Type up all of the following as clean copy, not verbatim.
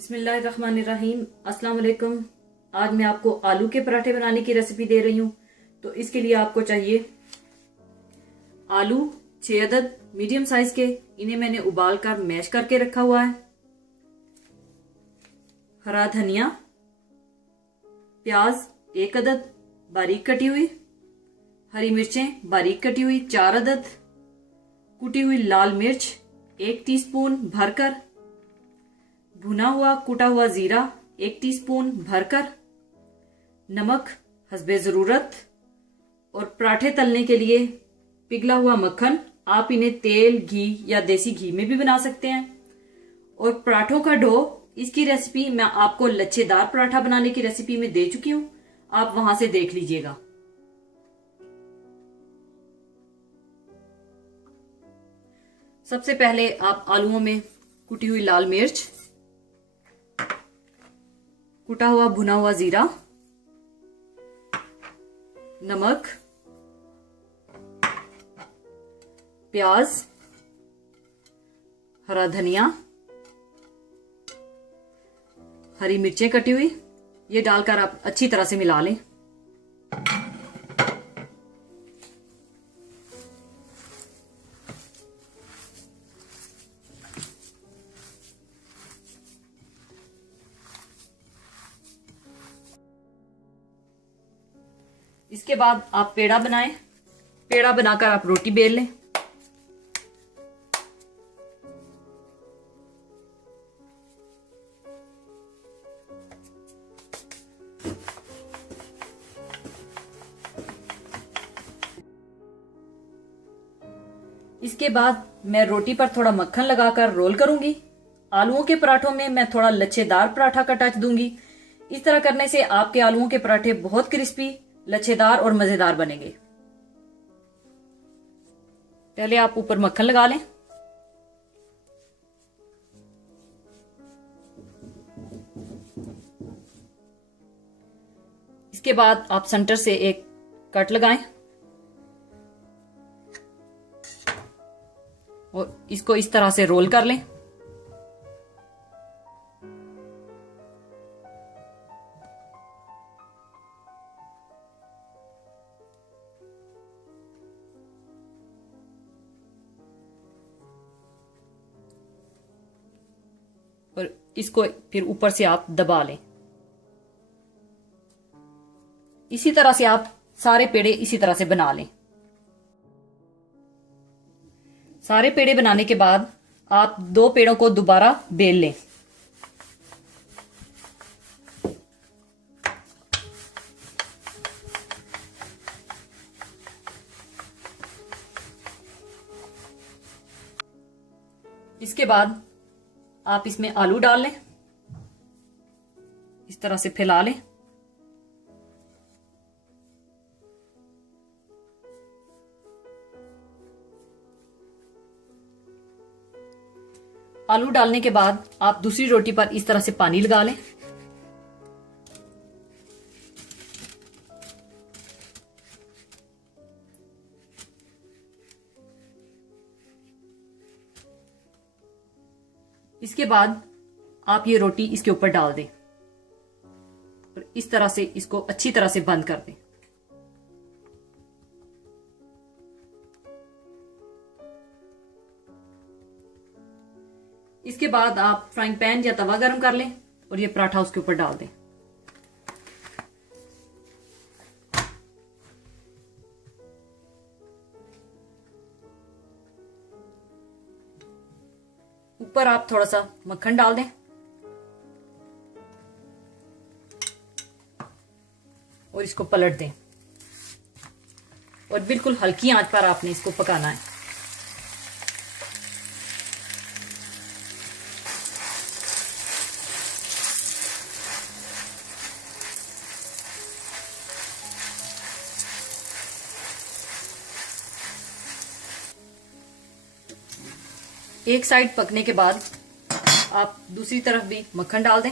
बिस्मिल्लाहिर्रहमानिर्रहीम। अस्सलाम वालेकुम। आज मैं आपको आलू के पराठे बनाने की रेसिपी दे रही हूँ। तो इसके लिए आपको चाहिए आलू 6 अदद मीडियम साइज के, इन्हें मैंने उबाल कर मैश करके रखा हुआ है। हरा धनिया, प्याज 1 अदद बारीक कटी हुई, हरी मिर्चें बारीक कटी हुई 4 अदद, कुटी हुई लाल मिर्च 1 टीस्पून भरकर, भुना हुआ कुटा हुआ जीरा 1 टीस्पून भरकर, नमक हस्बे जरूरत, और पराठे तलने के लिए पिघला हुआ मक्खन। आप इन्हें तेल, घी या देसी घी में भी बना सकते हैं। और पराठों का डो, इसकी रेसिपी मैं आपको लच्छेदार पराठा बनाने की रेसिपी में दे चुकी हूं, आप वहां से देख लीजिएगा। सबसे पहले आप आलूओं में कुटी हुई लाल मिर्च, कुटा हुआ भुना हुआ जीरा, नमक, प्याज, हरा धनिया, हरी मिर्चें कटी हुई, ये डालकर आप अच्छी तरह से मिला लें। इसके बाद आप पेड़ा बनाएं। पेड़ा बनाकर आप रोटी बेल लें। इसके बाद मैं रोटी पर थोड़ा मक्खन लगाकर रोल करूंगी। आलूओं के पराठों में मैं थोड़ा लच्छेदार पराठा का टच दूंगी। इस तरह करने से आपके आलूओं के पराठे बहुत क्रिस्पी, लच्छेदार और मजेदार बनेंगे। पहले आप ऊपर मक्खन लगा लें। इसके बाद आप सेंटर से एक कट लगाएं और इसको इस तरह से रोल कर लें। और इसको फिर ऊपर से आप दबा लें। इसी तरह से आप सारे पेड़े इसी तरह से बना लें। सारे पेड़े बनाने के बाद आप 2 पेड़ों को दोबारा बेल लें। इसके बाद आप इसमें आलू डाल लें, इस तरह से फैला लें। आलू डालने के बाद आप दूसरी रोटी पर इस तरह से पानी लगा लें। इसके बाद आप ये रोटी इसके ऊपर डाल दें और इस तरह से इसको अच्छी तरह से बंद कर दें। इसके बाद आप फ्राइंग पैन या तवा गरम कर लें और ये पराठा उसके ऊपर डाल दें। ऊपर आप थोड़ा सा मक्खन डाल दें और इसको पलट दें और बिल्कुल हल्की आंच पर आपने इसको पकाना है। एक साइड पकने के बाद आप दूसरी तरफ भी मक्खन डाल दें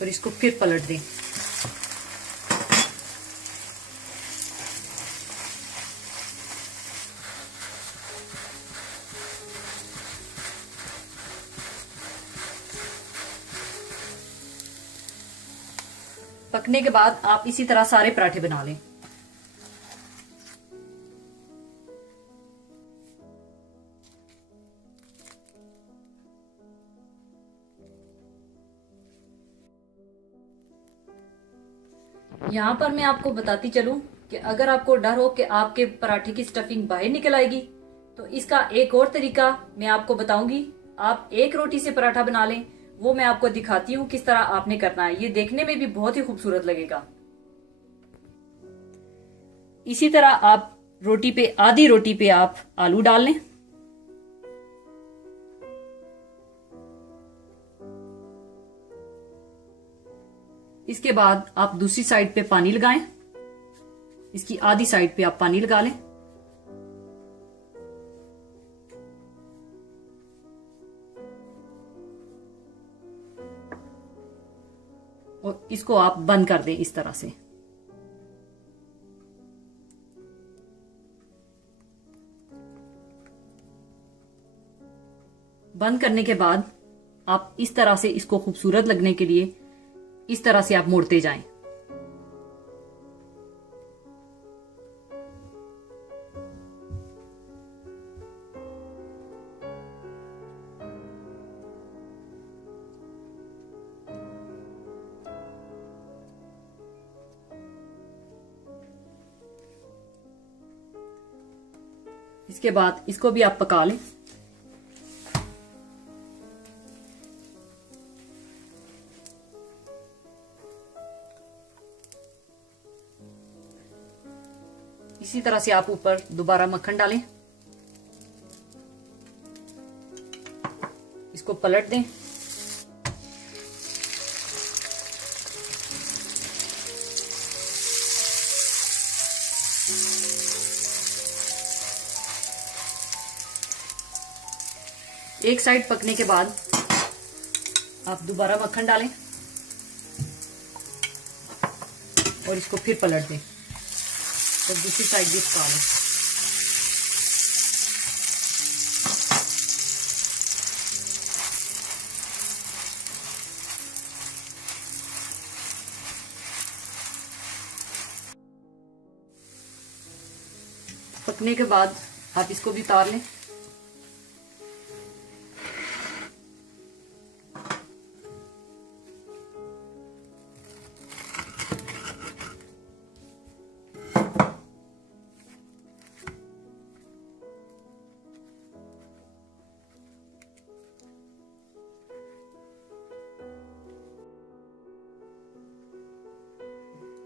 और इसको फिर पलट दें। पकने के बाद आप इसी तरह सारे पराठे बना लें। यहां पर मैं आपको बताती चलूं कि अगर आपको डर हो कि आपके पराठे की स्टफिंग बाहर निकल आएगी, तो इसका एक और तरीका मैं आपको बताऊंगी। आप एक रोटी से पराठा बना लें, वो मैं आपको दिखाती हूँ किस तरह आपने करना है। ये देखने में भी बहुत ही खूबसूरत लगेगा। इसी तरह आप आधी रोटी पे आप आलू डाल लें। इसके बाद आप दूसरी साइड पे पानी लगाएं। इसकी आधी साइड पे आप पानी लगा लें और इसको आप बंद कर दें इस तरह से। बंद करने के बाद आप इस तरह से इसको खूबसूरत लगने के लिए इस तरह से आप मोड़ते जाएं। इसके बाद इसको भी आप पका लें। इसी तरह से आप ऊपर दोबारा मक्खन डालें, इसको पलट दें। एक साइड पकने के बाद आप दोबारा मक्खन डालें और इसको फिर पलट दें और दूसरी साइड भी पका लें। पकने के बाद आप इसको भी उतार लें।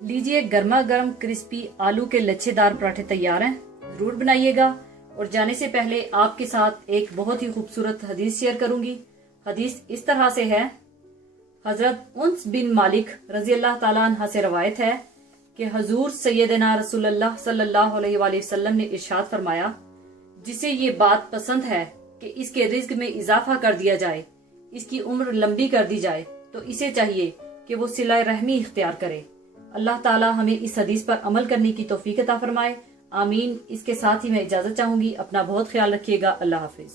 लीजिए, गर्मा गर्म क्रिस्पी आलू के लच्छेदार पराठे तैयार हैं। जरूर बनाइएगा। और जाने से पहले आपके साथ एक बहुत ही खूबसूरत हदीस शेयर करूंगी। हदीस इस तरह से है। हजरत उन्स बिन मालिक रजी अल्लाह ताला अन्हा से रवायत है कि हजूर सैयदना रसूलुल्लाह सल्लल्लाहु अलैहि वसल्लम ने इरशाद फरमाया, जिसे ये बात पसंद है कि इसके रिज्क में इजाफा कर दिया जाए, इसकी उम्र लंबी कर दी जाए, तो इसे चाहिए कि वो सिला रहमी इख्तियार करे। अल्लाह ताला हमें इस हदीस पर अमल करने की तौफीक अता फरमाए। आमीन। इसके साथ ही मैं इजाजत चाहूंगी। अपना बहुत ख्याल रखिएगा। अल्लाह हाफिज।